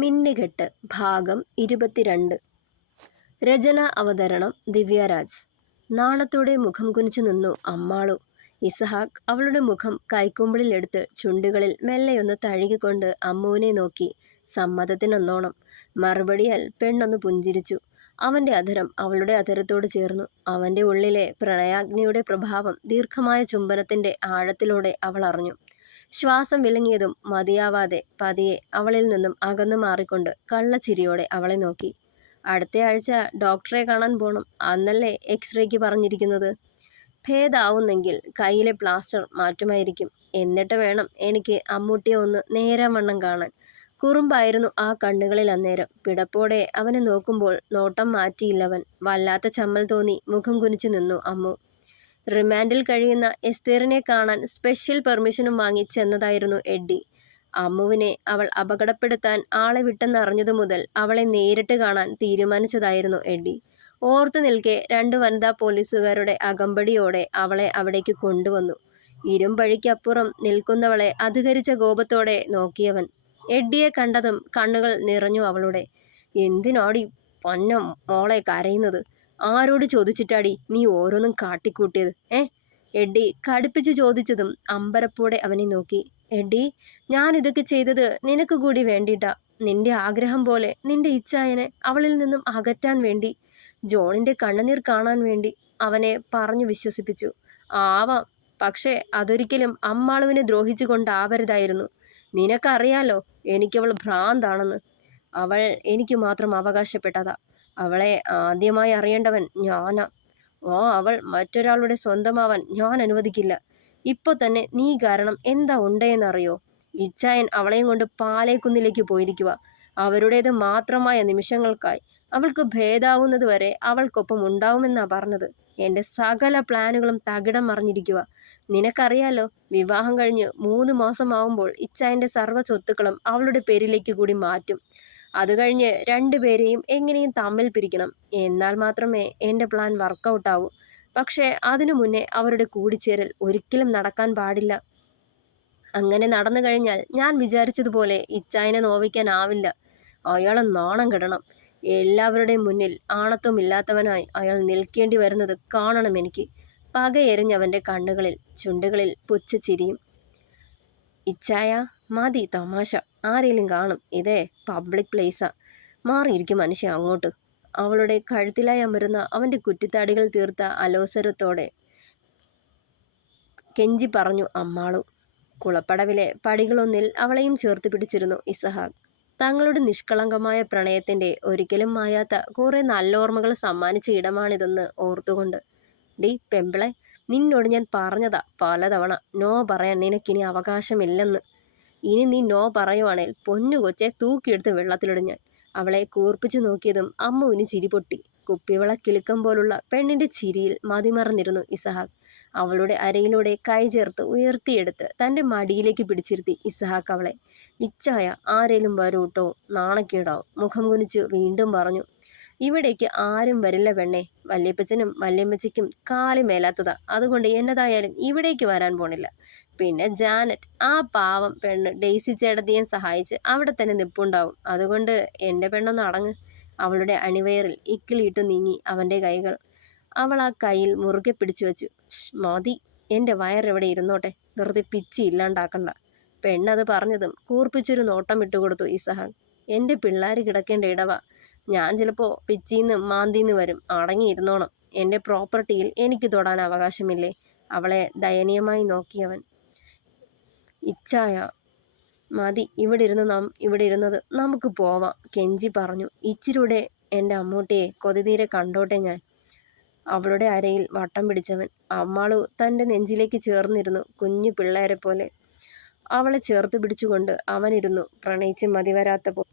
മിന്നുകെട്ട് ഭാഗം 22. രചന അവതരണം ദിവ്യരാജ്. നാണത്തോടെ മുഖം കുനിച്ചു നിന്നു അമ്മാളു. ഇസഹാക്ക് അവളുടെ മുഖം കൈക്കുമ്പിളിലെടുത്ത് ചുണ്ടുകളിൽ മെല്ലെയൊന്ന് തഴുകിക്കൊണ്ട് അമ്മുവിനെ നോക്കി സമ്മതത്തിനൊന്നോണം. മറുപടിയാൽ പെണ്ണൊന്ന് പുഞ്ചിരിച്ചു. അവൻ്റെ അധരം അവളുടെ അധരത്തോട് ചേർന്നു. അവൻ്റെ ഉള്ളിലെ പ്രണയാഗ്നിയുടെ പ്രഭാവം ദീർഘമായ ചുംബനത്തിൻ്റെ ആഴത്തിലൂടെ അവൾ അറിഞ്ഞു. ശ്വാസം വിലങ്ങിയതും മതിയാവാതെ പതിയെ അവളിൽ നിന്നും അകന്നു മാറിക്കൊണ്ട് കള്ളച്ചിരിയോടെ അവളെ നോക്കി. അടുത്തയാഴ്ച ഡോക്ടറെ കാണാൻ പോണം. അന്നല്ലേ എക്സ്റേക്ക് പറഞ്ഞിരിക്കുന്നത്. ഭേദാവുന്നെങ്കിൽ കയ്യിലെ പ്ലാസ്റ്റർ മാറ്റുമായിരിക്കും. എന്നിട്ട് വേണം എനിക്ക് അമ്മൂട്ടിയെ ഒന്ന് നേരാം വണ്ണം കാണാൻ. കുറുമ്പായിരുന്നു ആ കണ്ണുകളിൽ അന്നേരം. പിടപ്പോടെ അവനെ നോക്കുമ്പോൾ നോട്ടം മാറ്റിയില്ലവൻ. വല്ലാത്ത ചമ്മൽ തോന്നി മുഖം കുനിച്ചു നിന്നു അമ്മു. റിമാൻഡിൽ കഴിയുന്ന എസ്തേറിനെ കാണാൻ സ്പെഷ്യൽ പെർമിഷനും വാങ്ങി ചെന്നതായിരുന്നു എഡ്ഡി. അമ്മുവിനെ അവൾ അപകടപ്പെടുത്താൻ ആളെ വിട്ടെന്നറിഞ്ഞതു മുതൽ അവളെ നേരിട്ട് കാണാൻ തീരുമാനിച്ചതായിരുന്നു എഡ്ഡി. ഓർത്തു നിൽക്കെ 2 വനിതാ പോലീസുകാരുടെ അകമ്പടിയോടെ അവളെ അവിടേക്ക് കൊണ്ടുവന്നു. ഇരുമ്പഴിക്കപ്പുറം നിൽക്കുന്നവളെ അധികരിച്ച കോപത്തോടെ നോക്കിയവൻ. എഡ്ഡിയെ കണ്ടതും കണ്ണുകൾ നിറഞ്ഞു അവളുടെ. എന്തിനാടി പൊന്ന മോളെ കരയുന്നത്? ആരോട് ചോദിച്ചിട്ടാടി നീ ഓരോന്നും കാട്ടിക്കൂട്ടിയത്? എഡ്ഡി കടുപ്പിച്ച് ചോദിച്ചതും അമ്പരപ്പോടെ അവനെ നോക്കി. എഡ്ഡി, ഞാനിതൊക്കെ ചെയ്തത് നിനക്ക് കൂടി വേണ്ടിയിട്ടാ. നിന്റെ ആഗ്രഹം പോലെ നിന്റെ ഇച്ഛായനെ അവളിൽ നിന്നും അകറ്റാൻ വേണ്ടി, ജോണിൻ്റെ കണ്ണുനീർ കാണാൻ വേണ്ടി അവനെ പറഞ്ഞു വിശ്വസിപ്പിച്ചു. ആവാം, പക്ഷേ അതൊരിക്കലും അമ്മാളുവിനെ ദ്രോഹിച്ചു കൊണ്ടാവരുതായിരുന്നു. നിനക്കറിയാലോ എനിക്കവൾ ഭ്രാന്താണെന്ന്. അവൾ എനിക്ക് മാത്രം അവകാശപ്പെട്ടതാ. അവളെ ആദ്യമായി അറിയേണ്ടവൻ ഞാനാ. അവൾ മറ്റൊരാളുടെ സ്വന്തമാവാൻ ഞാൻ അനുവദിക്കില്ല. ഇപ്പോൾ തന്നെ നീ കാരണം എന്താ ഉണ്ടേന്നറിയോ? ഇച്ചായൻ അവളെയും കൊണ്ട് പാലേക്കുന്നിലേക്ക് പോയിരിക്കുക. അവരുടേത് മാത്രമായ നിമിഷങ്ങൾക്കായി. അവൾക്ക് ഭേദാവുന്നത് വരെ അവൾക്കൊപ്പം ഉണ്ടാവുമെന്നാ പറഞ്ഞത്. എൻ്റെ സകല പ്ലാനുകളും തകിടം മറിഞ്ഞിരിക്കുക. നിനക്കറിയാലോ, വിവാഹം കഴിഞ്ഞ് 3 മാസമാവുമ്പോൾ ഇച്ചായൻ്റെ സർവ്വ സ്വത്തുക്കളും അവളുടെ പേരിലേക്ക് കൂടി മാറ്റും. അത് കഴിഞ്ഞ് 2 പേരെയും എങ്ങനെയും തമ്മിൽ പിരിക്കണം. എന്നാൽ മാത്രമേ എൻ്റെ പ്ലാൻ വർക്കൗട്ടാവൂ. പക്ഷേ അതിനു മുന്നേ അവരുടെ കൂടിച്ചേരൽ ഒരിക്കലും നടക്കാൻ പാടില്ല. അങ്ങനെ നടന്നു കഴിഞ്ഞാൽ ഞാൻ വിചാരിച്ചതുപോലെ ഇച്ചായനെ നോവിക്കാനാവില്ല. അയാളെ നാണം കെടണം. എല്ലാവരുടെയും മുന്നിൽ ആണത്വമില്ലാത്തവനായി അയാൾ നിൽക്കേണ്ടി വരുന്നത് കാണണം എനിക്ക്. പകയെറിഞ്ഞവൻ്റെ കണ്ണുകളിൽ ചുണ്ടുകളിൽ പുച്ഛച്ചിരിയും. ഇച്ചായ, മതി തമാശ. ആരെങ്കിലും കാണും. ഇതേ പബ്ലിക് പ്ലേസാ. മാറിയിരിക്കും മനുഷ്യ അങ്ങോട്ട്. അവളുടെ കഴുത്തിലായി അമരുന്ന അവൻ്റെ കുറ്റിത്താടികൾ തീർത്ത അലോസരത്തോടെ കെഞ്ചി പറഞ്ഞു അമ്മാളു. കുളപ്പടവിലെ പടികളൊന്നിൽ അവളെയും ചേർത്ത് പിടിച്ചിരുന്നു ഇസഹാക്ക്. തങ്ങളുടെ നിഷ്കളങ്കമായ പ്രണയത്തിൻ്റെ ഒരിക്കലും മായാത്ത കുറേ നല്ല ഓർമ്മകൾ സമ്മാനിച്ച ഇടമാണിതെന്ന് ഓർത്തുകൊണ്ട്. ഡി പെമ്പിളെ, നിന്നോട് ഞാൻ പറഞ്ഞതാ പലതവണ, നോ പറയാൻ നിനക്കിനി അവകാശമില്ലെന്ന്. ഇനി നീ നോ പറയുവാണേൽ പൊന്നു കൊച്ചെ തൂക്കിയെടുത്ത് വെള്ളത്തിലിടും ഞാൻ. അവളെ കൂർപ്പിച്ചു നോക്കിയതും അമ്മുവിന് ചിരി പൊട്ടി. കുപ്പിവിളക്കിലുക്കം പോലുള്ള പെണ്ണിൻ്റെ ചിരിയിൽ മതിമറന്നിരുന്നു ഇസഹാക്ക്. അവളുടെ അരയിലൂടെ കൈ ചേർത്ത് ഉയർത്തിയെടുത്ത് തൻ്റെ മടിയിലേക്ക് പിടിച്ചിരുത്തി ഇസഹാക്ക് അവളെ. ഇച്ചായ, ആരേലും വരൂട്ടോ, നാണക്കേടാവും. മുഖം കുനിച്ചു വീണ്ടും പറഞ്ഞു. ഇവിടേക്ക് ആരും വരില്ല പെണ്ണെ. വല്യപ്പച്ചനും വല്യമ്മച്ചിക്കും കാല് മേലാത്തതാ. അതുകൊണ്ട് എന്നതായാലും ഇവിടേക്ക് വരാൻ പോണില്ല. പിന്നെ ജാനറ്റ്, ആ പാവം പെണ്ണ് ഡെയ്സി ചേട്ടത്തിയെ സഹായിച്ച് അവിടെ തന്നെ നിപ്പുണ്ടാവും. അതുകൊണ്ട് എൻ്റെ പെണ്ണൊന്ന് അടങ്ങ്. അവളുടെ അണിവയറിൽ ഇക്കിളിയിട്ടു നീങ്ങി അവൻ്റെ കൈകൾ. അവൾ ആ കയ്യിൽ മുറുകെ പിടിച്ചു വച്ചു. മതി, എൻ്റെ വയറെവിടെ ഇരുന്നോട്ടെ, വെറുതെ പിച്ചി ഇല്ലാണ്ടാക്കണ്ട. പെണ്ണത് പറഞ്ഞതും കൂർപ്പിച്ചൊരു നോട്ടം ഇട്ടുകൊടുത്തു ഇസഹാക്ക്. എൻ്റെ പിള്ളേർ കിടക്കേണ്ട ഇടവാ. ഞാൻ ചിലപ്പോൾ പിച്ചിന്ന് മാന്തിന്ന് വരും. അടങ്ങിയിരുന്നോണം. എൻ്റെ പ്രോപ്പർട്ടിയിൽ എനിക്ക് തൊടാൻ അവകാശമില്ലേ? അവളെ ദയനീയമായി നോക്കിയവൻ. ഇച്ചായ, മതി ഇവിടെ ഇരുന്നത്, നമുക്ക് പോവാം, കെഞ്ചി പറഞ്ഞു. ഇച്ചിരൂടെ എൻ്റെ അമ്മൂട്ടിയെ കൊതിതീരെ കണ്ടോട്ടെ ഞാൻ. അവളുടെ അരയിൽ വട്ടം പിടിച്ചവൻ. അമ്മാളു തൻ്റെ നെഞ്ചിലേക്ക് ചേർന്നിരുന്നു കുഞ്ഞു പിള്ളേരെ പോലെ. അവളെ ചേർത്ത് പിടിച്ചുകൊണ്ട് അവനിരുന്നു പ്രണയിച്ച് മതിവരാത്തപ്പോൾ.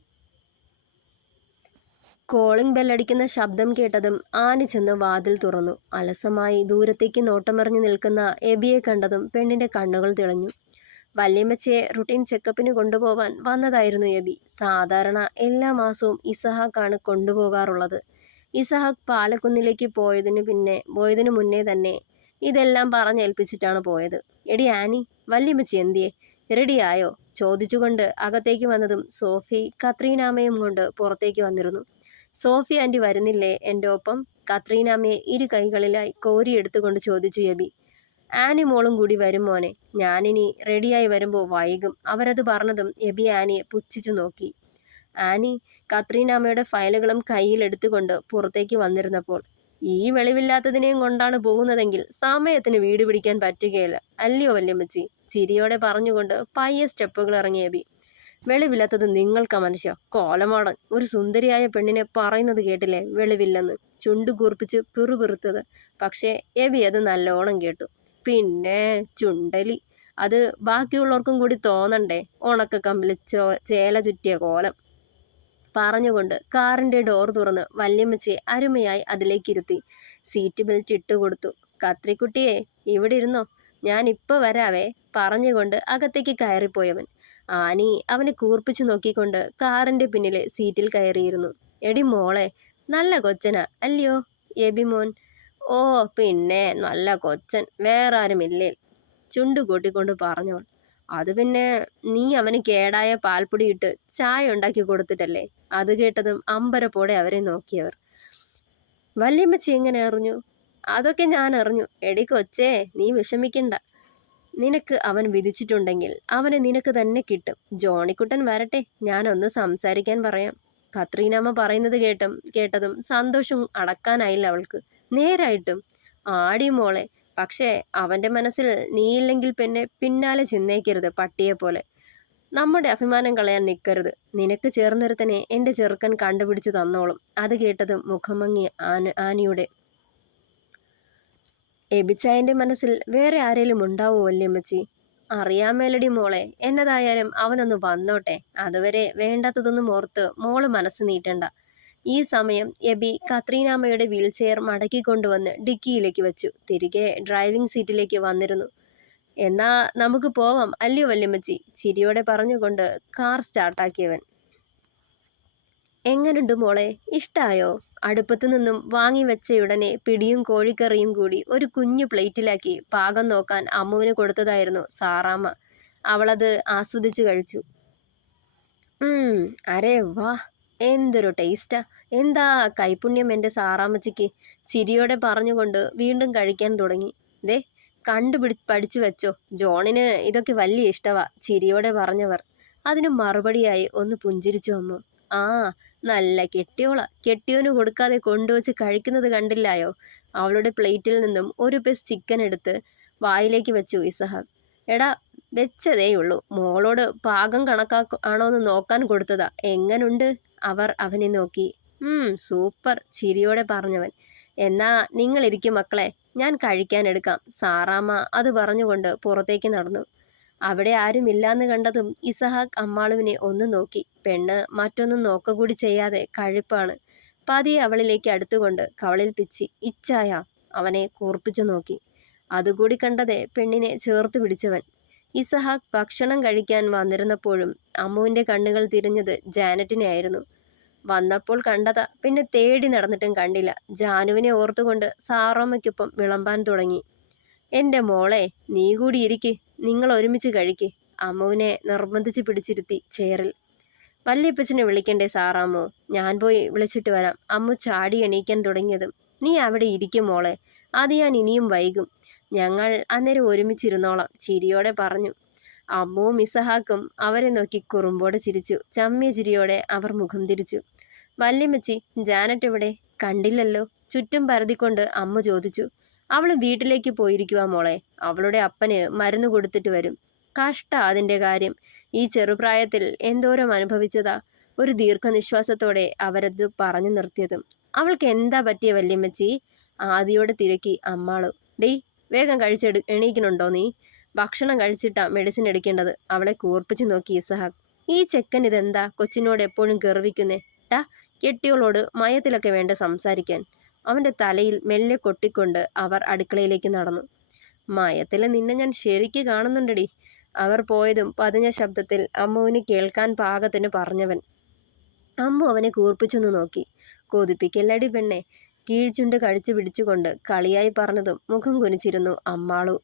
കോളിംഗ് ബെല്ലടിക്കുന്ന ശബ്ദം കേട്ടതും ആനി ചെന്ന് വാതിൽ തുറന്നു. അലസമായി ദൂരത്തേക്ക് നോട്ടമെറിഞ്ഞു നിൽക്കുന്ന എബിയെ കണ്ടതും പെണ്ണിൻ്റെ കണ്ണുകൾ തെളിഞ്ഞു. വല്യമ്മച്ചയെ റുട്ടീൻ ചെക്കപ്പിന് കൊണ്ടുപോവാൻ വന്നതായിരുന്നു എബി. സാധാരണ എല്ലാ മാസവും ഇസഹാക്കാണ് കൊണ്ടുപോകാറുള്ളത്. ഇസഹാക്ക് പാലക്കുന്നിലേക്ക് പോയതിനു മുന്നേ തന്നെ ഇതെല്ലാം പറഞ്ഞേൽപ്പിച്ചിട്ടാണ് പോയത്. എടി ആനി, വല്യമ്മച്ചി എന്തിയെ? റെഡിയായോ ചോദിച്ചുകൊണ്ട് അകത്തേക്ക് വന്നതും സോഫി കത്രീനാമ്മയും കൊണ്ട് പുറത്തേക്ക് വന്നിരുന്നു. സോഫി ആൻറ്റി വരുന്നില്ലേ എൻ്റെ ഒപ്പം? കത്രീനാമ്മയെ ഇരു കൈകളിലായി കോരിയെടുത്തുകൊണ്ട് ചോദിച്ചു എബി. ആനി മോളും കൂടി വരും മോനെ, ഞാനിനി റെഡിയായി വരുമ്പോൾ വൈകും. അവരത് പറഞ്ഞതും എബി ആനിയെ പുച്ഛിച്ചു നോക്കി. ആനി കത്രീനാമ്മയുടെ ഫയലുകളും കയ്യിലെടുത്തുകൊണ്ട് പുറത്തേക്ക് വന്നിരുന്നപ്പോൾ, ഈ വെളിവില്ലാത്തതിനെയും കൊണ്ടാണ് പോകുന്നതെങ്കിൽ സമയത്തിന് വീട് പിടിക്കാൻ പറ്റുകയില്ല അല്ലയോ വല്യമ്മച്ചി? ചിരിയോടെ പറഞ്ഞുകൊണ്ട് പയ്യെ സ്റ്റെപ്പുകൾ ഇറങ്ങിയ എബി. വെളിവില്ലാത്തത് നിങ്ങൾക്കാ മനുഷ്യ, കോലമാടൻ. ഒരു സുന്ദരിയായ പെണ്ണിനെ പറയുന്നത് കേട്ടില്ലേ വെളിവില്ലെന്ന്? ചുണ്ടു കൂർപ്പിച്ച് പിറുപിറുത്തത്. പക്ഷേ എബി അത് നല്ലോണം കേട്ടു. പിന്നെ ചുണ്ടലി, അത് ബാക്കിയുള്ളവർക്കും കൂടി തോന്നണ്ടേ? ഉണക്ക കമ്പിളി ചേല ചുറ്റിയ കോലം. പറഞ്ഞുകൊണ്ട് കാറിൻ്റെ ഡോർ തുറന്ന് വല്യമ്മച്ചിയെ അരുമയായി അതിലേക്കിരുത്തി സീറ്റ് ബെൽറ്റ് ഇട്ടുകൊടുത്തു. കത്രിക്കുട്ടിയെ ഇവിടെ ഇരുന്നോ, ഞാനിപ്പോൾ വരാവേ പറഞ്ഞുകൊണ്ട് അകത്തേക്ക് കയറിപ്പോയവൻ. ആനി അവനെ കൂർപ്പിച്ചു നോക്കിക്കൊണ്ട് കാറിൻ്റെ പിന്നിലെ സീറ്റിൽ കയറിയിരുന്നു. എടി മോളെ, നല്ല കൊച്ചനാ അല്ലയോ എബി മോൻ? ഓ പിന്നെ നല്ല കൊച്ചൻ, വേറെ ആരുമില്ലേ? ചുണ്ടു കൂട്ടിക്കൊണ്ട് പറഞ്ഞവൾ. അത് പിന്നെ നീ അവന് കേടായ പാൽപ്പൊടി ഇട്ട് ചായ ഉണ്ടാക്കി കൊടുത്തിട്ടല്ലേ? അത് കേട്ടതും അമ്പരപ്പോടെ അവരെ നോക്കിയവർ. വല്യമ്മച്ചി എങ്ങനെ അറിഞ്ഞു? അതൊക്കെ ഞാൻ അറിഞ്ഞു. എടി കൊച്ചേ, നീ വിഷമിക്കണ്ട. നിനക്ക് അവൻ വിധിച്ചിട്ടുണ്ടെങ്കിൽ അവനെ നിനക്ക് തന്നെ കിട്ടും. ജോണിക്കുട്ടൻ വരട്ടെ, ഞാനൊന്ന് സംസാരിക്കാൻ പറയാം. കത്രീനാമ്മ പറയുന്നത് കേട്ടതും സന്തോഷം അടക്കാനായില്ല അവൾക്ക്. നേരായിട്ടും ആടി മോളെ, പക്ഷേ അവൻ്റെ മനസ്സിൽ നീയില്ലെങ്കിൽ പിന്നെ പിന്നാലെ ചിന്നേക്കരുത് പട്ടിയെപ്പോലെ. നമ്മുടെ അഭിമാനം കളയാൻ നിൽക്കരുത്. നിനക്ക് ചേർന്നൊരുത്തനെ എൻ്റെ ചെറുക്കൻ കണ്ടുപിടിച്ച് തന്നോളും. അത് കേട്ടതും മുഖമങ്ങി ആനിയുടെ. എബിച്ചായൻ്റെ മനസ്സിൽ വേറെ ആരേലും ഉണ്ടാവോ വല്യമ്മച്ചി? അറിയാൻ മേലടി മോളെ, എന്നതായാലും അവനൊന്ന് വന്നോട്ടെ. അതുവരെ വേണ്ടാത്തതൊന്നും ഓർത്ത് മോള് മനസ്സ് നീട്ടണ്ട. ഈ സമയം എബി കത്രീനാമ്മയുടെ വീൽചെയർ മടക്കിക്കൊണ്ടുവന്ന് ഡിക്കിയിലേക്ക് വെച്ചു തിരികെ ഡ്രൈവിംഗ് സീറ്റിലേക്ക് വന്നിരുന്നു. എന്നാ നമുക്ക് പോവാം അല്ലയോ വല്യമ്മച്ചി? ചിരിയോടെ പറഞ്ഞുകൊണ്ട് കാർ സ്റ്റാർട്ടാക്കിയവൻ. എങ്ങനുണ്ട് മോളെ, ഇഷ്ടായോ? അടുപ്പത്തു നിന്നും വാങ്ങിവെച്ചയുടനെ പിടിയും കോഴിക്കറിയും കൂടി ഒരു കുഞ്ഞു പ്ലേറ്റിലാക്കി പാകം നോക്കാൻ അമ്മുവിന് കൊടുത്തതായിരുന്നു സാറാമ്മ. അവളത് ആസ്വദിച്ച് കഴിച്ചു. അരേ വാ, എന്തൊരു ടേസ്റ്റാ! എന്താ കൈപുണ്യം എൻ്റെ സാറാമ്മച്ചിക്ക്! ചിരിയോടെ പറഞ്ഞുകൊണ്ട് വീണ്ടും കഴിക്കാൻ തുടങ്ങി. ദേ പഠിച്ചു വെച്ചോ, ജോണിന് ഇതൊക്കെ വലിയ ഇഷ്ടവാ. ചിരിയോടെ പറഞ്ഞവർ. അതിന് മറുപടിയായി ഒന്ന് പുഞ്ചിരിച്ചു അമ്മു. ആ നല്ല കെട്ടിയോന് കൊടുക്കാതെ കൊണ്ടുവച്ച് കഴിക്കുന്നത് കണ്ടില്ലായോ? അവളുടെ പ്ലേറ്റിൽ നിന്നും ഒരു പീസ് ചിക്കൻ എടുത്ത് വായിലേക്ക് വെച്ചു ഇസഹാക്ക്. എടാ വെച്ചതേയുള്ളൂ, മോളോട് പാകം ആണോന്ന് നോക്കാൻ കൊടുത്തതാ. എങ്ങനുണ്ട്? അവർ അവനെ നോക്കി. സൂപ്പർ, ചിരിയോടെ പറഞ്ഞവൻ. എന്നാ നിങ്ങളിരിക്കും മക്കളെ, ഞാൻ കഴിക്കാനെടുക്കാം. സാറാമ്മ അത് പറഞ്ഞുകൊണ്ട് പുറത്തേക്ക് നടന്നു. അവിടെ ആരുമില്ലാന്ന് കണ്ടതും ഇസഹാക്ക് അമ്മാളുവിനെ ഒന്ന് നോക്കി. പെണ്ണ് മറ്റൊന്നും നോക്കുകൂടി ചെയ്യാതെ കഴിപ്പാണ്. പതിയെ അവളിലേക്ക് അടുത്തുകൊണ്ട് കവളിൽ പിച്ചി ഇച്ചായ അവനെ കൂർപ്പിച്ചു നോക്കി. അതുകൂടി കണ്ടതേ പെണ്ണിനെ ചേർത്ത് പിടിച്ചവൻ. ഇസഹാക്ക് ഭക്ഷണം കഴിക്കാൻ വന്നിരുന്നപ്പോഴും അമ്മുവിൻ്റെ കണ്ണുകൾ തിരിഞ്ഞത് ജാനറ്റിനെ ആയിരുന്നു. വന്നപ്പോൾ കണ്ടതാ, പിന്നെ തേടി നടന്നിട്ടും കണ്ടില്ല. ജാനുവിനെ ഓർത്തുകൊണ്ട് സാറാമ്മയ്ക്കൊപ്പം വിളമ്പാൻ തുടങ്ങി. എൻ്റെ മോളെ, നീ കൂടി ഇരിക്ക്, നിങ്ങൾ ഒരുമിച്ച് കഴിക്ക്. അമ്മുവിനെ നിർബന്ധിച്ച് പിടിച്ചിരുത്തി ചെയറിൽ. വല്യപ്പച്ചനെ വിളിക്കണ്ടേ സാറാമ്മോ? ഞാൻ പോയി വിളിച്ചിട്ട് വരാം. അമ്മു ചാടി എണീക്കാൻ തുടങ്ങിയതും നീ അവിടെ ഇരിക്കും മോളെ, അത് ഞാൻ ഇനിയും വൈകും. ഞങ്ങൾ അന്നേരം ഒരുമിച്ചിരുന്നോളാം, ചിരിയോടെ പറഞ്ഞു. അമ്മുവും ഇസഹാക്കും അവരെ നോക്കി കുറുമ്പോടെ ചിരിച്ചു. ചമ്മിയ ചിരിയോടെ അവർ മുഖം തിരിച്ചു. വല്യമ്മച്ചി, ജാനറ്റ് എവിടെ? കണ്ടില്ലല്ലോ. ചുറ്റും പരതിക്കൊണ്ട് അമ്മ ചോദിച്ചു. അവൾ വീട്ടിലേക്ക് പോയിരിക്കുക മോളെ, അവളുടെ അപ്പന് മരുന്ന് കൊടുത്തിട്ട് വരും. കഷ്ട അതിൻ്റെ കാര്യം, ഈ ചെറുപ്രായത്തിൽ എന്തോരം അനുഭവിച്ചതാ. ഒരു ദീർഘനിശ്വാസത്തോടെ അവരത് പറഞ്ഞു നിർത്തിയതും. അവൾക്ക് എന്താ പറ്റിയ വല്യമ്മച്ചി? ആദിയോടെ തിരക്കി അമ്മാളു. ഡേയ്, വേഗം എണീക്കണുണ്ടോ നീ? ഭക്ഷണം കഴിച്ചിട്ടാ മെഡിസിൻ എടുക്കേണ്ടത്. അവളെ കൂർപ്പിച്ചു നോക്കി ഇസഹാക്ക്. ഈ ചെക്കൻ ഇതെന്താ കൊച്ചിനോട് എപ്പോഴും ഗർവിക്കുന്നേ? ടാ, കെട്ടിയോളോട് മയത്തിലൊക്കെ വേണ്ട സംസാരിക്കാൻ. അവൻ്റെ തലയിൽ മെല്ലെ കൊട്ടിക്കൊണ്ട് അവർ അടുക്കളയിലേക്ക് നടന്നു. മയത്തിലെ നിന്നെ ഞാൻ ശരിക്ക് കാണുന്നുണ്ടടി. അവർ പോയതും പതിഞ്ഞ ശബ്ദത്തിൽ അമ്മുവിന് കേൾക്കാൻ പാകത്തിന് പറഞ്ഞവൻ. അമ്മു അവനെ കൂർപ്പിച്ചൊന്നു നോക്കി. കൊതിപ്പിക്കല്ലടി പെണ്ണെ. കീഴ്ചുണ്ട് കഴിച്ചു പിടിച്ചുകൊണ്ട് കളിയായി പറഞ്ഞതും മുഖം കുനിച്ചിരുന്നു അമ്മാളു.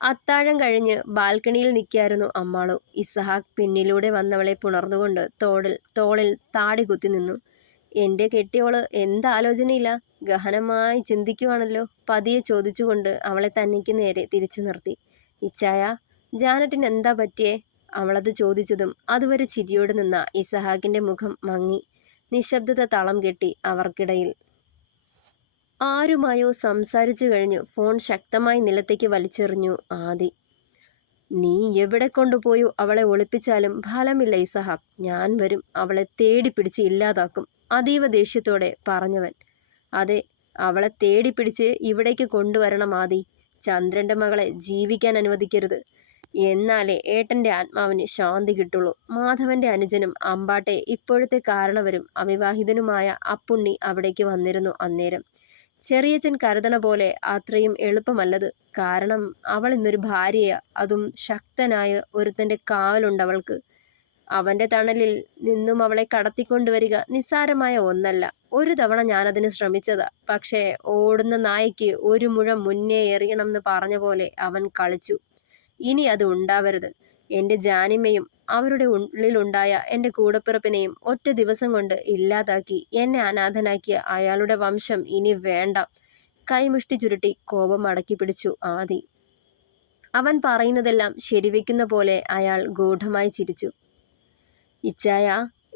അത്താഴം കഴിഞ്ഞ് ബാൽക്കണിയിൽ നിൽക്കായിരുന്നു അമ്മാളു. ഇസഹാക്ക് പിന്നിലൂടെ വന്നവളെ പുണർന്നുകൊണ്ട് തോളിൽ താടി കുത്തി നിന്നു. എൻ്റെ കെട്ടിയോള് എന്താലോചനയില്ല? ഗഹനമായി ചിന്തിക്കുവാണല്ലോ. പതിയെ ചോദിച്ചുകൊണ്ട് അവളെ തനിക്ക് നേരെ തിരിച്ചു നിർത്തി. ഇച്ചായ, ജാനറ്റിന് എന്താ പറ്റിയേ? അവളത് ചോദിച്ചതും അതുവരെ ചിരിയോടെ നിന്ന ഇസഹാക്കിൻ്റെ മുഖം മങ്ങി. നിശബ്ദത തളം കെട്ടി അവർക്കിടയിൽ. ആരുമായോ സംസാരിച്ചു കഴിഞ്ഞു ഫോൺ ശക്തമായി നിലത്തേക്ക് വലിച്ചെറിഞ്ഞു ആദി. നീ എവിടെ കൊണ്ടുപോയി അവളെ ഒളിപ്പിച്ചാലും ഫലമില്ല ഇസഹാക്ക്. ഞാൻ വരും, അവളെ തേടി പിടിച്ച് ഇല്ലാതാക്കും, അതീവ ദേഷ്യത്തോടെ പറഞ്ഞവൻ. അതെ, അവളെ തേടി പിടിച്ച് ഇവിടേക്ക് കൊണ്ടുവരണം ആദി. ചന്ദ്രൻ്റെ മകളെ ജീവിക്കാൻ അനുവദിക്കരുത്. എന്നാലേ ഏട്ടൻ്റെ ആത്മാവിന് ശാന്തി കിട്ടുള്ളൂ. മാധവന്റെ അനുജനും അമ്പാട്ടെ ഇപ്പോഴത്തെ കാരണവരും അവിവാഹിതനുമായ അപ്പുണ്ണി അവിടേക്ക് വന്നിരുന്നു അന്നേരം. ചെറിയച്ഛൻ കരുതണ പോലെ അത്രയും എളുപ്പമല്ലത്. കാരണം അവൾ ഇന്നൊരു ഭാര്യയാ. അതും ശക്തനായ ഒരുത്തൻ്റെ കാവലുണ്ടവൾക്ക്. അവൻ്റെ തണലിൽ നിന്നും അവളെ കടത്തിക്കൊണ്ടുവരിക നിസ്സാരമായ ഒന്നല്ല. ഒരു തവണ ഞാനതിന് ശ്രമിച്ചതാ. പക്ഷേ ഓടുന്ന നായയ്ക്ക് ഒരു മുഴം മുന്നേ എറിയണമെന്ന് പറഞ്ഞ പോലെ അവൻ കളിച്ചു. ഇനി അത് ഉണ്ടാവരുത്. എൻ്റെ ജാനിമ്മയും അവരുടെ ഉള്ളിലുണ്ടായ എൻ്റെ കൂടപ്പിറപ്പിനെയും ഒറ്റ ദിവസം കൊണ്ട് ഇല്ലാതാക്കി എന്നെ അനാഥനാക്കിയ അയാളുടെ വംശം ഇനി വേണ്ട. കൈമുഷ്ടി ചുരുട്ടി കോപം അടക്കി പിടിച്ചു ആദി. അവൻ പറയുന്നതെല്ലാം ശരിവെക്കുന്ന പോലെ അയാൾ ഗൂഢമായി ചിരിച്ചു. ഇച്ചായ,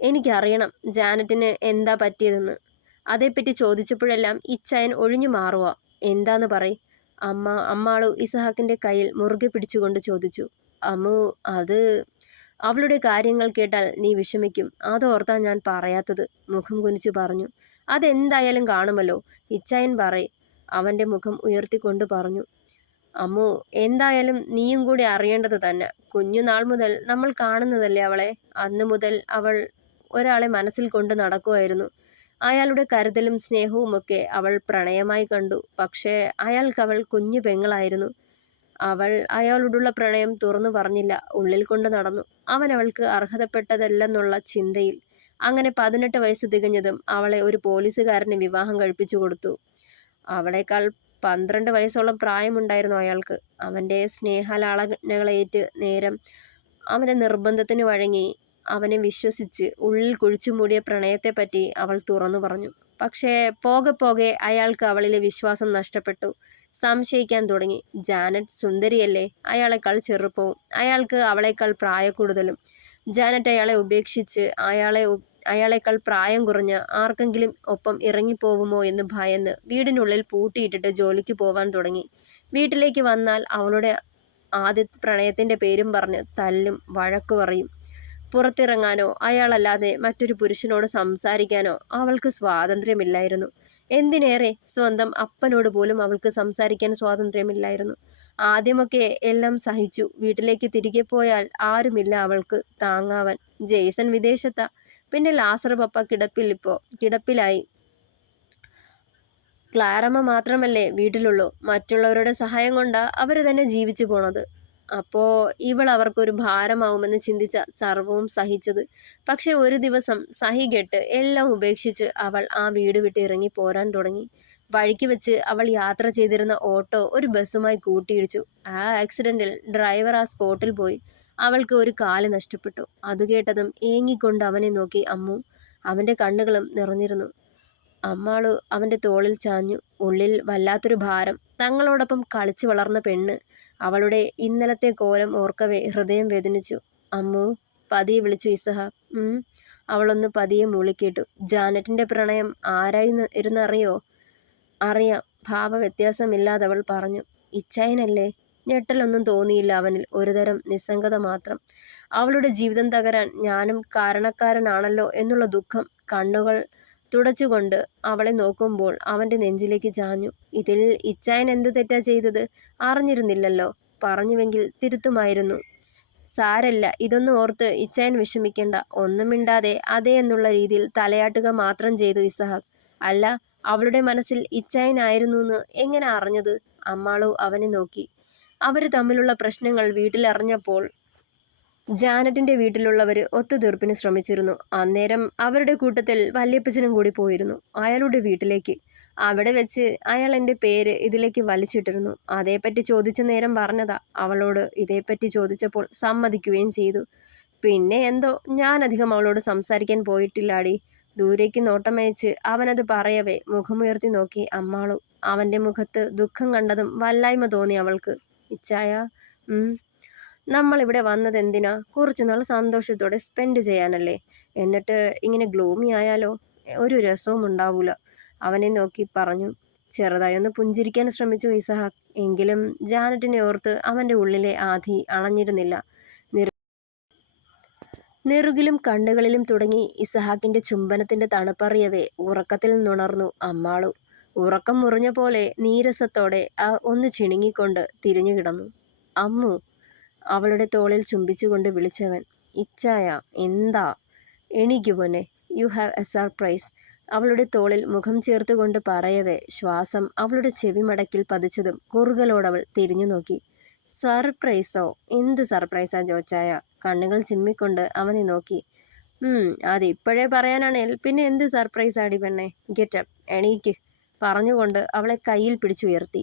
എനിക്കറിയണം ജാനറ്റിന് എന്താ പറ്റിയതെന്ന്. അതേപ്പറ്റി ചോദിച്ചപ്പോഴെല്ലാം ഇച്ചായൻ ഒഴിഞ്ഞു മാറുക. എന്താന്ന് പറയ്. അമ്മാളു ഇസഹാക്കിൻ്റെ കയ്യിൽ മുറുകെ പിടിച്ചുകൊണ്ട് ചോദിച്ചു. അമ്മു, അത് അവളുടെ കാര്യങ്ങൾ കേട്ടാൽ നീ വിഷമിക്കും. അതോർത്താ ഞാൻ പറയാത്തത്, മുഖം കുനിച്ചു പറഞ്ഞു. അതെന്തായാലും കാണുമല്ലോ, ഇച്ചായൻ പറയ്. അവൻ്റെ മുഖം ഉയർത്തിക്കൊണ്ട് പറഞ്ഞു. അമ്മു, എന്തായാലും നീയും കൂടി അറിയേണ്ടത് തന്നെ. കുഞ്ഞുനാൾ മുതൽ നമ്മൾ കാണുന്നതല്ലേ അവളെ. അന്നു മുതൽ അവൾ ഒരാളെ മനസ്സിൽ കൊണ്ട് നടക്കുമായിരുന്നു. അയാളുടെ കരുതലും സ്നേഹവുമൊക്കെ അവൾ പ്രണയമായി കണ്ടു. പക്ഷേ അയാൾക്കവൾ കുഞ്ഞു പെങ്ങളായിരുന്നു. അവൾ അയാളോടുള്ള പ്രണയം തുറന്നു പറഞ്ഞില്ല, ഉള്ളിൽ കൊണ്ട് നടന്നു. അവൻ അവൾക്ക് അർഹതപ്പെട്ടതല്ലെന്നുള്ള ചിന്തയിൽ. അങ്ങനെ 18 വയസ്സ് തികഞ്ഞതും അവളെ ഒരു പോലീസുകാരന് വിവാഹം കഴിപ്പിച്ചു കൊടുത്തു. അവളേക്കാൾ 12 വയസ്സോളം പ്രായമുണ്ടായിരുന്നു അയാൾക്ക്. അവൻ്റെ സ്നേഹലാളനകളേറ്റ് നേരം അവൻ്റെ നിർബന്ധത്തിന് വഴങ്ങി അവനെ വിശ്വസിച്ച് ഉള്ളിൽ കുഴിച്ചുമൂടിയ പ്രണയത്തെപ്പറ്റി അവൾ തുറന്നു പറഞ്ഞു. പക്ഷേ പോകെ പോകെ അയാൾക്ക് അവളിലെ വിശ്വാസം നഷ്ടപ്പെട്ടു. സംശയിക്കാൻ തുടങ്ങി. ജാനറ്റ് സുന്ദരിയല്ലേ, അയാളെക്കാൾ ചെറുപ്പവും അയാൾക്ക് അവളേക്കാൾ പ്രായക്കൂടുതലും. ജാനറ്റ് അയാളെ ഉപേക്ഷിച്ച് അയാളേക്കാൾ പ്രായം കുറഞ്ഞ ആർക്കെങ്കിലും ഒപ്പം ഇറങ്ങിപ്പോവുമോ എന്ന് ഭയന്ന് വീടിനുള്ളിൽ പൂട്ടിയിട്ടിട്ട് ജോലിക്ക് പോവാൻ തുടങ്ങി. വീട്ടിലേക്ക് വന്നാൽ അവളുടെ ആദ്യത്തെ പ്രണയത്തിൻ്റെ പേരും പറഞ്ഞ് തല്ലും വഴക്കു പറയും. പുറത്തിറങ്ങാനോ അയാളല്ലാതെ മറ്റൊരു പുരുഷനോട് സംസാരിക്കാനോ അവൾക്ക് സ്വാതന്ത്ര്യമില്ലായിരുന്നു. എന്തിനേറെ സ്വന്തം അപ്പനോട് പോലും അവൾക്ക് സംസാരിക്കാൻ സ്വാതന്ത്ര്യമില്ലായിരുന്നു. ആദ്യമൊക്കെ എല്ലാം സഹിച്ചു. വീട്ടിലേക്ക് തിരികെ പോയാൽ ആരുമില്ല അവൾക്ക് താങ്ങാവാൻ. ജെയ്സൺ വിദേശത്താ. പിന്നെ ലാസർ പപ്പ കിടപ്പിലായി. ക്ലാരമ്മ മാത്രമല്ലേ വീട്ടിലുള്ളൂ. മറ്റുള്ളവരുടെ സഹായം കൊണ്ടാ അവർ തന്നെ ജീവിച്ചു പോണത്. അപ്പോൾ ഇവൾ അവർക്കൊരു ഭാരമാവുമെന്ന് ചിന്തിച്ച സർവവും സഹിച്ചത്. പക്ഷെ ഒരു ദിവസം സഹികെട്ട് എല്ലാം ഉപേക്ഷിച്ച് അവൾ ആ വീട് വിട്ട് ഇറങ്ങി പോരാൻ തുടങ്ങി. വഴിക്ക് വെച്ച് അവൾ യാത്ര ചെയ്തിരുന്ന ഓട്ടോ ഒരു ബസ്സുമായി കൂട്ടിയിടിച്ചു. ആ ആക്സിഡന്റിൽ ഡ്രൈവർ ആ സ്പോട്ടിൽ പോയി. അവൾക്ക് ഒരു കാല് നഷ്ടപ്പെട്ടു. അത് കേട്ടതും ഏങ്ങിക്കൊണ്ട് അവനെ നോക്കി അമ്മു. അവൻ്റെ കണ്ണുകളും നിറഞ്ഞിരുന്നു. അമ്മാളു അവൻ്റെ തോളിൽ ചാഞ്ഞു. ഉള്ളിൽ വല്ലാത്തൊരു ഭാരം. തങ്ങളോടൊപ്പം കളിച്ചു വളർന്ന പെണ്ണ്. അവളുടെ ഇന്നലത്തെ കോലം ഓർക്കവേ ഹൃദയം വേദനിച്ചു. അമ്മു, പതിയെ വിളിച്ചു ഇസഹാക്ക്. അവളൊന്ന് പതിയെ മൂളിക്കേട്ടു. ജാനറ്റിൻ്റെ പ്രണയം ആരായിരുന്നറിയോ? അറിയാം, ഭാവവ്യത്യാസമില്ലാതവൾ പറഞ്ഞു. ഇച്ചായനല്ലേ? ഞെട്ടലൊന്നും തോന്നിയില്ല അവനിൽ, ഒരുതരം നിസ്സംഗത മാത്രം. അവളുടെ ജീവിതം തകരാൻ ഞാനും കാരണക്കാരനാണല്ലോ എന്നുള്ള ദുഃഖം. കണ്ണുകൾ തുടച്ചുകൊണ്ട് അവളെ നോക്കുമ്പോൾ അവൻ്റെ നെഞ്ചിലേക്ക് ചാഞ്ഞു. ഇതിൽ ഇച്ചായൻ എന്ത് തെറ്റാ ചെയ്തത്? അറിഞ്ഞിരുന്നില്ലല്ലോ. പറഞ്ഞുവെങ്കിൽ തിരുത്തുമായിരുന്നു. സാരല്ല, ഇതൊന്നും ഓർത്ത് ഇച്ചായൻ വിഷമിക്കണ്ട. ഒന്നും മിണ്ടാതെ അതേ എന്നുള്ള രീതിയിൽ തലയാട്ടുക മാത്രം ചെയ്തു ഇസഹാക്ക്. അല്ല, അവളുടെ മനസ്സിൽ ഇച്ചായനായിരുന്നുവെന്ന് എങ്ങനെ അറിഞ്ഞത്? അമ്മാളു അവനെ നോക്കി. അവർ തമ്മിലുള്ള പ്രശ്നങ്ങൾ വീട്ടിലറിഞ്ഞപ്പോൾ ജാനറ്റിൻ്റെ വീട്ടിലുള്ളവർ ഒത്തുതീർപ്പിന് ശ്രമിച്ചിരുന്നു. അന്നേരം അവരുടെ കൂട്ടത്തിൽ വല്യപ്പച്ചനും കൂടി പോയിരുന്നു അയാളുടെ വീട്ടിലേക്ക്. അവിടെ വെച്ച് അയാൾ എൻ്റെ പേര് ഇതിലേക്ക് വലിച്ചിട്ടിരുന്നു. അതേപ്പറ്റി ചോദിച്ച നേരം പറഞ്ഞതാ. അവളോട് ഇതേപ്പറ്റി ചോദിച്ചപ്പോൾ സമ്മതിക്കുകയും ചെയ്തു. പിന്നെ എന്തോ ഞാനധികം അവളോട് സംസാരിക്കാൻ പോയിട്ടില്ലാടി. ദൂരേക്ക് നോട്ടമയച്ച് അവനത് പറയവേ മുഖമുയർത്തി നോക്കി അമ്മാളു. അവൻ്റെ മുഖത്ത് ദുഃഖം കണ്ടതും വല്ലായ്മ തോന്നി അവൾക്ക്. ഇച്ചായ, നമ്മളിവിടെ വന്നത് എന്തിനാ? കുറച്ചുനാൾ സന്തോഷത്തോടെ സ്പെൻഡ് ചെയ്യാനല്ലേ? എന്നിട്ട് ഇങ്ങനെ ഗ്ലൂമി ആയാലോ? ഒരു രസവും ഉണ്ടാവൂല. അവനെ നോക്കി പറഞ്ഞു. ചെറുതായി ഒന്ന് പുഞ്ചിരിക്കാൻ ശ്രമിച്ചു ഇസഹാക്ക്. എങ്കിലും ജാനറ്റിനെ ഓർത്ത് അവൻ്റെ ഉള്ളിലെ ആധി അണഞ്ഞിരുന്നില്ല. നെറുകിലും കണ്ണുകളിലും തുടങ്ങി ഇസഹാക്കിന്റെ ചുംബനത്തിന്റെ തണുപ്പറിയവേ ഉറക്കത്തിൽ നിന്നുണർന്നു അമ്മാളു. ഉറക്കം മുറിഞ്ഞ പോലെ നീരസത്തോടെ ഒന്ന് ചിണുങ്ങിക്കൊണ്ട് തിരിഞ്ഞു കിടന്നു. അമ്മു, അവളുടെ തോളിൽ ചുംബിച്ചുകൊണ്ട് വിളിച്ചവൻ. ഇച്ചായ, എന്താ? എണീക്കു പൊന്നെ, യു ഹാവ് എ സർപ്രൈസ്. അവളുടെ തോളിൽ മുഖം ചേർത്തുകൊണ്ട് പറയവേ ശ്വാസം അവളുടെ ചെവിമടക്കിൽ പതിച്ചതും കുറുകലോടവൾ തിരിഞ്ഞു നോക്കി. സർപ്രൈസോ? എന്ത് സർപ്രൈസാ ജോച്ചായ? കണ്ണുകൾ ചിമ്മിക്കൊണ്ട് അവനെ നോക്കി. അതിപ്പോഴേ പറയാനാണേൽ പിന്നെ എന്ത് സർപ്രൈസ് ആടി പെണ്ണെ? ഗെറ്റപ്പ്, എണീക്ക് പറഞ്ഞുകൊണ്ട് അവളെ കയ്യിൽ പിടിച്ചുയർത്തി.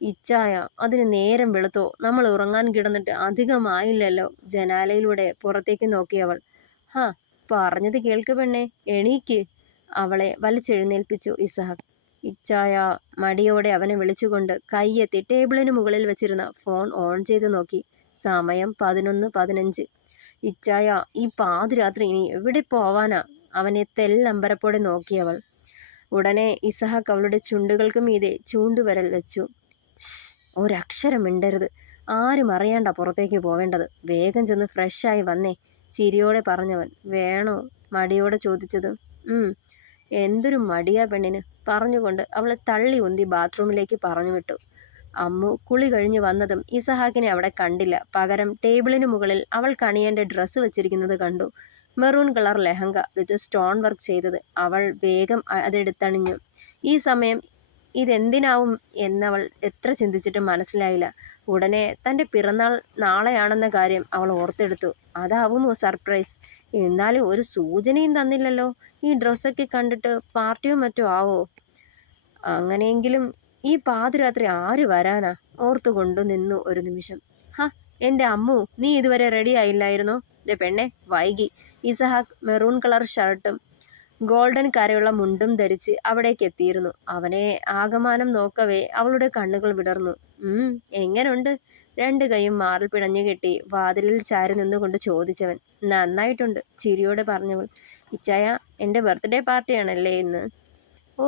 ഇച്ചായ, അതിന് നേരം വെളുത്തോ? നമ്മൾ ഉറങ്ങാൻ കിടന്നിട്ട് അധികമായില്ലല്ലോ. ജനാലയിലൂടെ പുറത്തേക്ക് നോക്കിയവൾ. പറഞ്ഞത് കേൾക്ക് പെണ്ണെ, എണീക്ക്. അവളെ വലിച്ചെഴുന്നേൽപ്പിച്ചു ഇസഹാക്ക്. ഇച്ചായ, മടിയോടെ അവനെ വിളിച്ചുകൊണ്ട് കൈയെത്തി ടേബിളിന് മുകളിൽ വെച്ചിരുന്ന ഫോൺ ഓൺ ചെയ്ത് നോക്കി. സമയം 11:15. ഇച്ചായ, ഈ പാതിരാത്രി ഇനി എവിടെ പോവാനാ? അവനെ തെല്ലമ്പരപ്പോടെ നോക്കിയവൾ. ഉടനെ ഇസഹാക്ക് അവളുടെ ചുണ്ടുകൾക്ക് മീതെ ചൂണ്ടുവിരൽ വെച്ചു. ഒരക്ഷരം മിണ്ടരുത്. ആരും അറിയാണ്ട പുറത്തേക്ക് പോവേണ്ടത്. വേഗം ചെന്ന് ഫ്രഷായി വന്നേ, ചിരിയോടെ പറഞ്ഞവൻ. വേണോ? മടിയോടെ ചോദിച്ചത്. എന്തൊരു മടിയാ പെണ്ണിന്, പറഞ്ഞുകൊണ്ട് അവളെ തള്ളി ഉന്തി ബാത്റൂമിലേക്ക് പറഞ്ഞു വിട്ടു. അമ്മു കുളി കഴിഞ്ഞ് വന്നതും ഇസഹാക്കിനെ അവിടെ കണ്ടില്ല. പകരം ടേബിളിന് മുകളിൽ അവൾ കണിയൻ്റെ ഡ്രസ്സ് വെച്ചിരിക്കുന്നത് കണ്ടു. മെറൂൺ കളർ ലെഹങ്ക വിത്ത് സ്റ്റോൺ വർക്ക് ചെയ്തത്. അവൾ വേഗം അതെടുത്തണിഞ്ഞു. ഈ സമയം ഇതെന്തിനാവും എന്നവൾ എത്ര ചിന്തിച്ചിട്ടും മനസ്സിലായില്ല. ഉടനെ തൻ്റെ പിറന്നാൾ നാളെയാണെന്ന കാര്യം അവൾ ഓർത്തെടുത്തു. അതാവുമോ സർപ്രൈസ്? എന്നാലും ഒരു സൂചനയും തന്നില്ലല്ലോ. ഈ ഡ്രസ്സൊക്കെ കണ്ടിട്ട് പാർട്ടിയോ മറ്റോ ആവോ? അങ്ങനെയെങ്കിലും ഈ പാതിരാത്രി ആര് വരാനാ? ഓർത്തുകൊണ്ടു നിന്നു ഒരു നിമിഷം. എൻ്റെ അമ്മു, നീ ഇതുവരെ റെഡി ആയില്ലായിരുന്നോ? പെണ്ണെ, വൈകി. ഇസഹാക്ക് മെറൂൺ കളർ ഷർട്ടും ഗോൾഡൻ കരയുള്ള മുണ്ടും ധരിച്ച് അവിടേക്ക് എത്തിയിരുന്നു. അവനെ ആകമാനം നോക്കവേ അവളുടെ കണ്ണുകൾ വിടർന്നു. എങ്ങനുണ്ട്? രണ്ട് കൈയും മാറിൽ പിണഞ്ഞു കെട്ടി വാതിലിൽ ചാരി നിന്നുകൊണ്ട് ചോദിച്ചവൻ. നന്നായിട്ടുണ്ട്, ചിരിയോടെ പറഞ്ഞവൾ. ഇച്ചായ, എൻ്റെ ബർത്ത്ഡേ പാർട്ടിയാണല്ലേ ഇന്ന്? ഓ,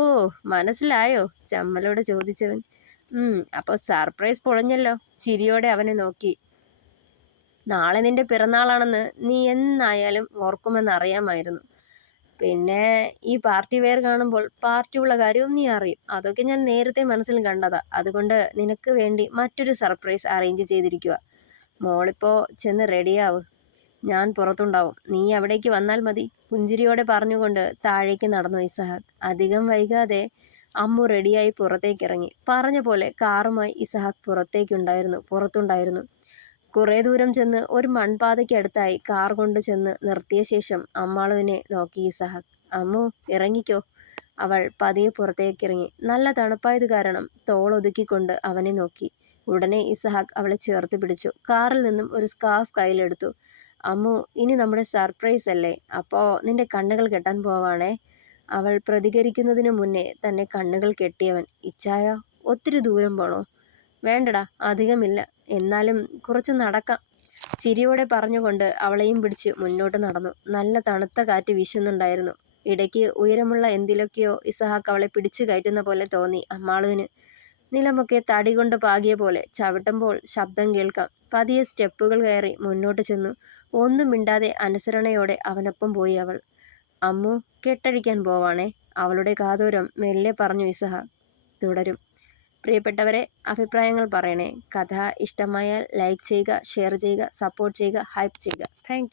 മനസ്സിലായോ? ചമ്മലോടെ ചോദിച്ചവൻ. അപ്പോൾ സർപ്രൈസ് പൊളിഞ്ഞല്ലോ. ചിരിയോടെ അവനെ നോക്കി. നാളെ നിന്റെ പിറന്നാളാണെന്ന് നീ എന്നായാലും ഓർക്കുമെന്നറിയാമായിരുന്നു. പിന്നെ ഈ പാർട്ടി വെയർ കാണുമ്പോൾ പാർട്ടിയുള്ള കാര്യവും നീ അറിയും. അതൊക്കെ ഞാൻ നേരത്തെ മനസ്സിൽ കണ്ടതാ. അതുകൊണ്ട് നിനക്ക് വേണ്ടി മറ്റൊരു സർപ്രൈസ് അറേഞ്ച് ചെയ്തിരിക്കുക. മോളിപ്പോൾ ചെന്ന് റെഡിയാവ്, ഞാൻ പുറത്തുണ്ടാവും. നീ അവിടേക്ക് വന്നാൽ മതി. പുഞ്ചിരിയോടെ പറഞ്ഞുകൊണ്ട് താഴേക്ക് നടന്നു ഇസഹാക്ക്. അധികം വൈകാതെ അമ്മു റെഡിയായി പുറത്തേക്കിറങ്ങി. പറഞ്ഞ പോലെ കാറുമായി ഇസഹാക്ക് പുറത്തുണ്ടായിരുന്നു. കുറേ ദൂരം ചെന്ന് ഒരു മൺപാതയ്ക്കടുത്തായി കാർ കൊണ്ട് ചെന്ന് നിർത്തിയ ശേഷം അമ്മാളുവിനെ നോക്കി ഇസഹാക്ക്. അമ്മു, ഇറങ്ങിക്കോ. അവൾ പതിയെ പുറത്തേക്കിറങ്ങി. നല്ല തണുപ്പായത് കാരണം തോളൊതുക്കിക്കൊണ്ട് അവനെ നോക്കി. ഉടനെ ഇസഹാക്ക് അവളെ ചേർത്ത് പിടിച്ചു. കാറിൽ നിന്നും ഒരു സ്കാർഫ് കയ്യിലെടുത്തു. അമ്മു, ഇനി നമ്മുടെ സർപ്രൈസ് അല്ലേ? അപ്പോൾ നിന്റെ കണ്ണുകൾ കെട്ടാൻ പോവാണേ. അവൾ പ്രതികരിക്കുന്നതിന് മുന്നേ തന്നെ കണ്ണുകൾ കെട്ടിയവൻ. ഇച്ചായ, ഒത്തിരി ദൂരം പോണോ? വേണ്ടടാ, അധികമില്ല. എന്നാലും കുറച്ച് നടക്കാം. ചിരിയോടെ പറഞ്ഞുകൊണ്ട് അവളെയും പിടിച്ച് മുന്നോട്ട് നടന്നു. നല്ല തണുത്ത കാറ്റ് വീശുന്നുണ്ടായിരുന്നു. ഇടയ്ക്ക് ഉയരമുള്ള എന്തിലൊക്കെയോ ഇസഹാക്ക് അവളെ പിടിച്ചു കയറ്റുന്ന പോലെ തോന്നി അമ്മാളുവിന്. നിലമൊക്കെ തടി കൊണ്ട് പാകിയ പോലെ. ചവിട്ടുമ്പോൾ ശബ്ദം കേൾക്കാം. പതിയെ സ്റ്റെപ്പുകൾ കയറി മുന്നോട്ട് ചെന്നു. ഒന്നും മിണ്ടാതെ അനുസരണയോടെ അവനൊപ്പം പോയി അവൾ. അമ്മു, കെട്ടഴിക്കാൻ പോവാണേ. അവളുടെ കാതോരം മെല്ലെ പറഞ്ഞു ഇസഹാക്ക്. തുടരും. പ്രിയപ്പെട്ടവരെ, അഭിപ്രായങ്ങൾ പറയണേ. കഥ ഇഷ്ടമായാൽ ലൈക്ക് ചെയ്യുക, ഷെയർ ചെയ്യുക, സപ്പോർട്ട് ചെയ്യുക, ഹൈപ്പ് ചെയ്യുക. താങ്ക്